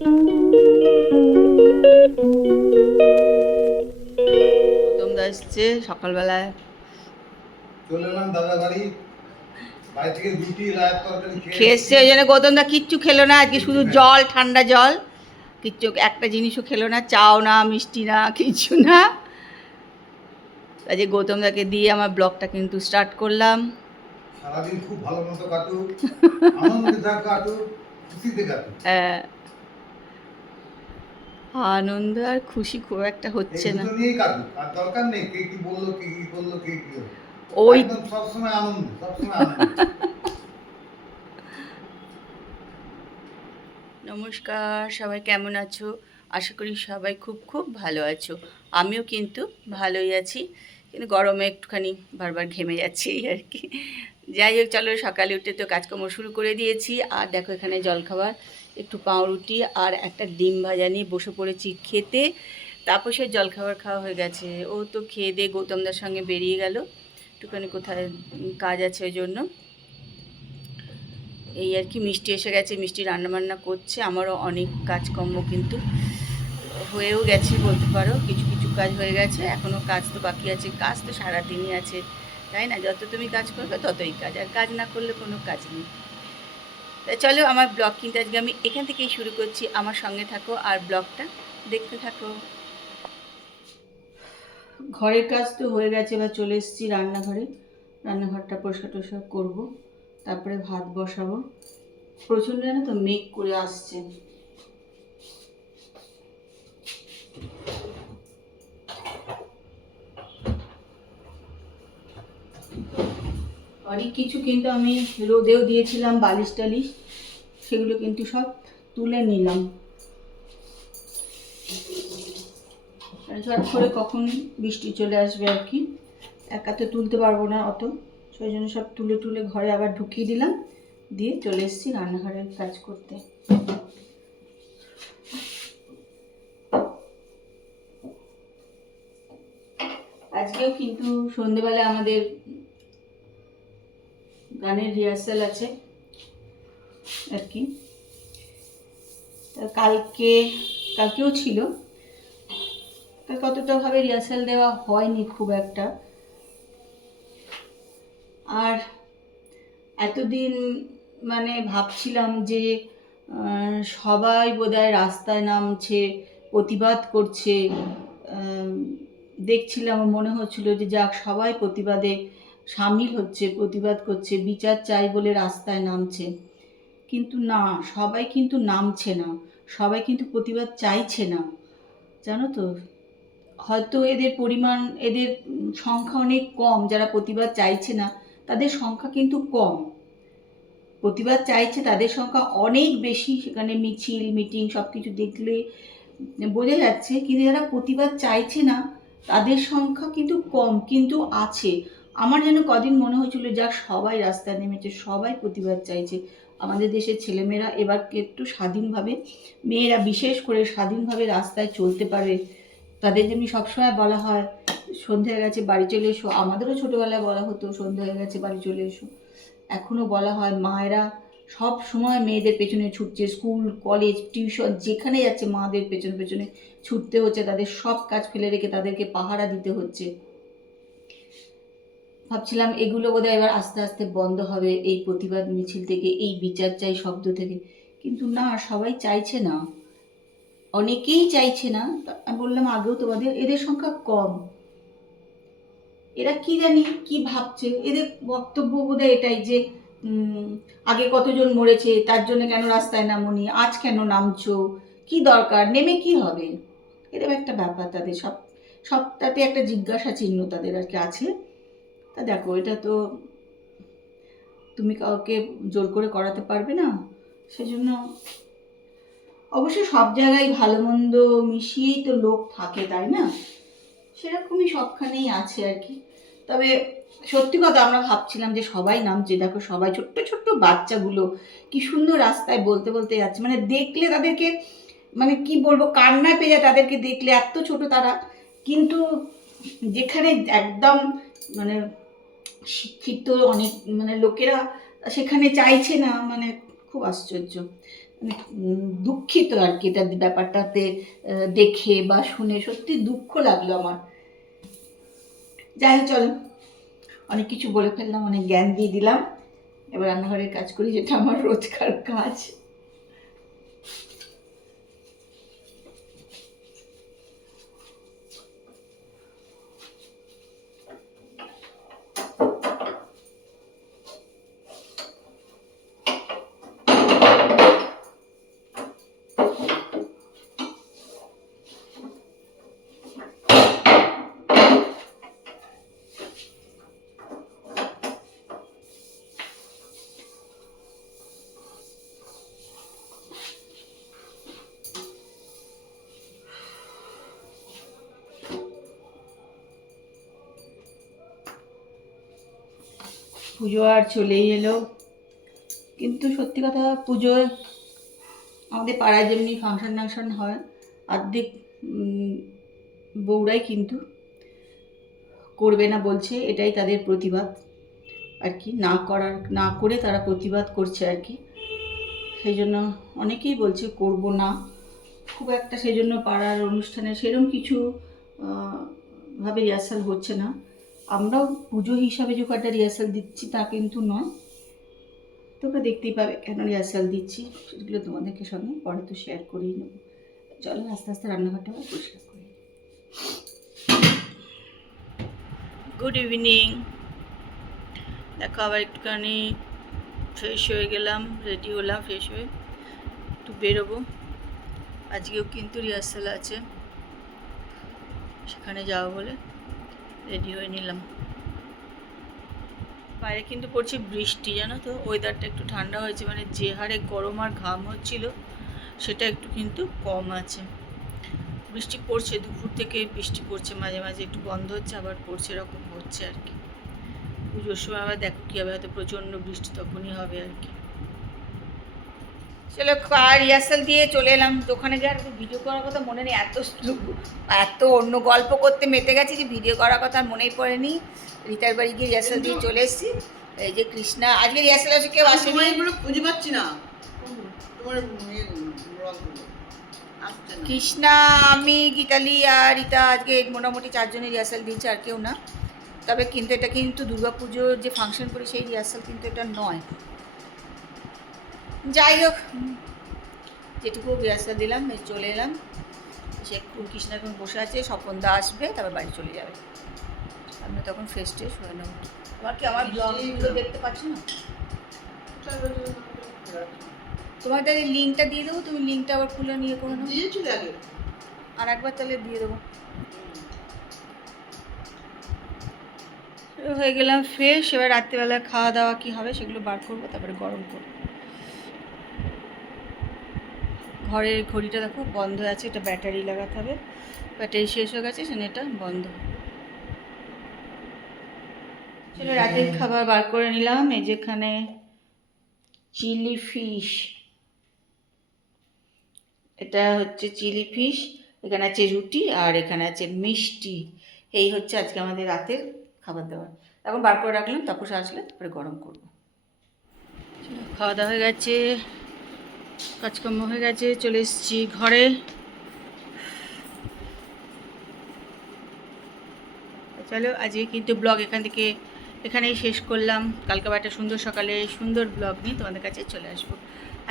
গৌতম দা এসছে সকালবেলায়, চলে এলাম দাদা বাড়ি। বাড়ি থেকে রুটি লায়ের তরকারি খেয়ে এসছে। ওই জন্য গৌতম দা কিচ্ছু খেলো না আজকে, শুধু জল, ঠান্ডা জল, কিচ্ছু একটা জিনিসও খেলো না, চাও না, মিষ্টি না, কিচ্ছু না। আজকে গৌতম দাকে দিয়ে আমার ব্লগটা কিন্তু স্টার্ট করলাম। সারাদিন খুব ভালো মতো কাটুক, আনন্দে থাক কাটুক, খুশিতে কাটুক। আনন্দ আর খুশি খুব একটা এই হচ্ছে না। দুটো নিয়েই কাটুক, আর দরকার নেই কে কি বললো, কে কি করলো, কে কি হলো। ওই একদম সবসময় আনন্দ, সবসময় আনন্দ। নমস্কার, সবাই কেমন আছো? আশা করি সবাই খুব খুব ভালো আছো। আমিও কিন্তু ভালোই আছি, কিন্তু গরমে একটুখানি বারবার ঘেমে যাচ্ছি এই আর কি। যাই হোক, চলো সকালে উঠে তো কাজকর্ম শুরু করে দিয়েছি। আর দেখো এখানে জলখাবার, একটু পাউরুটি আর একটা ডিম ভাজা নিয়ে বসে পড়েছি খেতে। তারপর সে জলখাবার খাওয়া হয়ে গেছে। ও তো খেয়ে দিয়ে গৌতমদার সঙ্গে বেরিয়ে গেল, একটুখানি কোথায় কাজ আছে ওই জন্য। এই আর কি, মিষ্টি এসে গেছে, মিষ্টি রান্নাবান্না করছে। আমারও অনেক কাজকর্ম কিন্তু হয়েও গেছে বলতে পারো, কিছু কিছু কাজ হয়ে গেছে, এখনও কাজ তো বাকি আছে। কাজ তো সারাদিনই আছে, তাই না? যত তুমি কাজ করবে ততই কাজ, আর কাজ না করলে কোনো কাজ নেই। তাই চলো, আমার ব্লগ কিন্তু আজকে আমি এখান থেকেই শুরু করছি। আমার সঙ্গে থাকো আর ব্লগটা দেখতে থাকো। ঘরের কাজ তো হয়ে গেছে, এবার চলে এসেছি রান্নাঘরে। রান্নাঘরটা পরিষ্কার টরিষ্কার করবো, তারপরে ভাত বসাবো। প্রচণ্ড জানো তো মেঘ করে আসছে। অনেক কিছু কিন্তু আমি রোদেও দিয়েছিলাম, বালিশ টালিশ, সেগুলো কিন্তু সব তুলে নিলাম। ঝট করে কখন বৃষ্টি চলে আসবে আর কি, একা তো তুলতে পারবো না অত, সেই জন্য সব তুলে তুলে ঘরে আবার ঢুকিয়ে দিলাম, দিয়ে চলে এসেছি রান্নাঘরের কাজ করতে। আজকেও কিন্তু সন্ধেবেলা আমাদের গানের রিহার্সাল আছে আর কি। কালকেও ছিল, কতটাভাবে রিহার্সাল দেওয়া হয়নি খুব একটা। আর এতদিন মানে ভাবছিলাম যে সবাই বোধহয় রাস্তায় নামছে, প্রতিবাদ করছে। দেখছিলাম, মনে হচ্ছিল যে যাক, সবাই প্রতিবাদে সামিল হচ্ছে, প্রতিবাদ করছে, বিচার চাই বলে রাস্তায় নামছে। কিন্তু না, সবাই কিন্তু নামছে না, সবাই কিন্তু প্রতিবাদ চাইছে না, জানো তো। হয়তো এদের পরিমাণ, এদের সংখ্যা অনেক কম, যারা প্রতিবাদ চাইছে না তাদের সংখ্যা কিন্তু কম। প্রতিবাদ চাইছে তাদের সংখ্যা অনেক বেশি, সেখানে মিছিল মিটিং সব কিছু দেখলে বোঝা যাচ্ছে। কিন্তু যারা প্রতিবাদ চাইছে না তাদের সংখ্যা কিন্তু কম, কিন্তু আছে। আমার যেন কদিন মনে হয়েছিল যাক, সবাই রাস্তায় নেমেছে, সবাই প্রতিবাদ চাইছে। আমাদের দেশের ছেলেমেয়েরা এবার একটু স্বাধীনভাবে, মেয়েরা বিশেষ করে স্বাধীনভাবে রাস্তায় চলতে পারবে। তাদের যেমনি সবসময় বলা হয় সন্ধে হয়ে গেছে বাড়ি চলে এসো, আমাদেরও ছোটোবেলায় বলা হতো সন্ধে হয়ে গেছে বাড়ি চলে এসো। এখনও বলা হয়, মায়েরা সব সময় মেয়েদের পেছনে ছুটছে, স্কুল কলেজ টিউশন যেখানে যাচ্ছে মাদের পেছনে পেছনে ছুটতে হচ্ছে, তাদের সব কাজ ফেলে রেখে তাদেরকে পাহারা দিতে হচ্ছে। ভাবছিলাম এগুলো বোধহয় এবার আস্তে আস্তে বন্ধ হবে, এই প্রতিবাদ মিছিল থেকে, এই বিচার চাই শব্দ থেকে। কিন্তু না, সবাই চাইছে না, অনেকেই চাইছে না। আমি বললাম আগেও তোমাদের, এদের সংখ্যা কম। এরা কি জানি কি ভাবছে, এদের বক্তব্য বোধহয় এটাই যে আগে কতজন মরেছে তার জন্য কেন রাস্তায় নামোনি, আজ কেন নামছো, কি দরকার, নেমে কি হবে, এরকম একটা ব্যাপার তাদের। সবটাতে একটা জিজ্ঞাসা চিহ্ন তাদের আর কি আছে। তা দেখো, এটা তো তুমি কাউকে জোর করে করাতে পারবে না, সেজন্য অবশ্য সব জায়গায় ভালো মন্দ মিশিয়েই তো লোক থাকে, তাই না? সেরকমই সবখানেই আছে আর কি। তবে সত্যি কথা, আমরা ভাবছিলাম যে সবাই নামছে, দেখো সবাই, ছোট্ট ছোট্ট বাচ্চাগুলো কি সুন্দর রাস্তায় বলতে বলতে যাচ্ছে, মানে দেখলে তাদেরকে, মানে কি বলবো, কান্নায় পেয়ে যায় তাদেরকে দেখলে, এত ছোট তারা। কিন্তু যেখানে একদম মানে শিক্ষিত অনেক মানে লোকেরা সেখানে চাইছে না, মানে খুব আশ্চর্য। মানে দুঃখিত আর কি এটা ব্যাপারটাতে দেখে বা শুনে সত্যি দুঃখ লাগলো আমার। যাই হোক, চলো, অনেক কিছু বলে ফেললাম, অনেক জ্ঞান দিয়ে দিলাম। এবার রান্নাঘরের কাজ করি, যেটা আমার রোজকার কাজ। পুজো আর চলেই এলো, কিন্তু সত্যি কথা, পুজোয় আমাদের পাড়ায় যেমনি ফাংশন হয়, অর্ধেক বউরাই কিন্তু করবে না বলছে, এটাই তাদের প্রতিবাদ আর কি। না করে তারা প্রতিবাদ করছে আর কি। সেই জন্য অনেকেই বলছে করব না, খুব একটা সেই জন্য পাড়ার অনুষ্ঠানে সেরকম কিছু ভাবে রিহার্সাল হচ্ছে না। আমরাও পুজো হিসাবে যে কয়েকটা রিহার্সাল দিচ্ছি তা কিন্তু নয়, তোমরা দেখতেই পাবে কেন রিহার্সাল দিচ্ছি, সেগুলো তোমাদেরকে সঙ্গে পরে তো শেয়ার করেই নেব। চলো আস্তে আস্তে রান্নাঘরটা আবার পরিষ্কার করি। Good evening. দেখো আবার একটুখানি ফ্রেশ হয়ে গেলাম, রেডি হলাম, ফ্রেশ হয়ে একটু বেরোবো। আজকেও কিন্তু রিহার্সাল আছে, সেখানে যাবো বলে রেডি হয়ে নিলাম। বাইরে কিন্তু পড়ছে বৃষ্টি, জানো তো, ওয়েদারটা একটু ঠান্ডা হয়েছে, মানে যে হারে গরম আর ঘাম হচ্ছিল সেটা একটু কিন্তু কম আছে। বৃষ্টি পড়ছে, দুপুর থেকে বৃষ্টি পড়ছে, মাঝে মাঝে একটু বন্ধ হচ্ছে আবার পড়ছে, এরকম হচ্ছে আর কি। পুজোর সময় আবার দেখো কী হবে, হয়তো প্রচণ্ড বৃষ্টি তখনই হবে আর কি। চলো, রিহার্সাল দিয়ে চলে এলাম। দোকানে গিয়ে আর ভিডিও করার কথা মনে নেই, এত অন্য গল্প করতে মেতে গেছি যে ভিডিও করার কথা মনেই পড়েনি। রিতার বাড়ি গিয়ে রিহার্সাল দিয়ে চলে এসেছি। এই যে কৃষ্ণা, আজকে রিহার্সাল আছে, কেউ আসেনি। খুঁজে পাচ্ছি না কৃষ্ণা, আমি, গীতালি আর রিতা আজকে মোটামুটি 4 জনের রিহার্সাল দিয়েছে, আর কেউ না। তবে কিন্তু এটা কিন্তু দুর্গাপুজোর যে ফাংশন করি সেই রিহার্সাল কিন্তু এটা নয়। যাই হোক, যেটুকু রিহার্সাল দিলাম চলে এলাম। সে কৃষ্ণা এখন বসে আছে, স্বপনদা আসবে, তারপর বাড়ি চলে যাবে। আমি তখন ফ্রেশ ট্রেশ হয়ে নেব। তোমার কি আমার ব্লগগুলো দেখতে পাচ্ছ না? তোমার তাহলে লিঙ্কটা দিয়ে দেবো, তুমি লিঙ্কটা আবার খুলে নিয়ে করে নেবো। দিয়েছিল আগে, আর একবার তাহলে দিয়ে দেবো। হয়ে গেলাম ফ্রেশ। এবার রাত্রিবেলা খাওয়া দাওয়া কী হবে সেগুলো বার করবো, তারপরে গরম করবো। ঘরের ঘড়িটা দেখো বন্ধ আছে, এটা ব্যাটারি লাগাতে হবে, ব্যাটারি শেষ হয়ে গেছে, সেখানে এটা বন্ধ। চলো রাতের খাবার বার করে নিলাম। এই যেখানে চিলি ফিশ, এটা হচ্ছে চিলি ফিশ, এখানে আছে রুটি আর এখানে আছে মিষ্টি। এই হচ্ছে আজকে আমাদের রাতের খাবার দাবার। এখন বার করে রাখলাম, তাপস আসলে তারপরে গরম করবো। খাওয়া দাওয়া হয়ে গেছে, কাজকর্ম হয়ে গেছে, চলে এসেছি ঘরে। চলো আজকে কিন্তু ব্লগ এখানেই শেষ করলাম। কালকে আবার একটা সুন্দর সকালে সুন্দর ব্লগ নিয়ে তোমাদের কাছে চলে আসবো।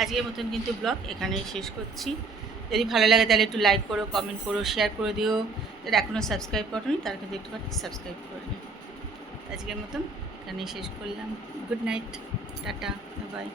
আজকের মতন কিন্তু ব্লগ এখানেই শেষ করছি। যদি ভালো লাগে তাহলে একটু লাইক করো, কমেন্ট করো, শেয়ার করে দিও। যারা এখনও সাবস্ক্রাইব করোনি তারা কিন্তু একটু সাবস্ক্রাইব করে নিও। আজকের মতন এখানেই শেষ করলাম। Good night, tata, by.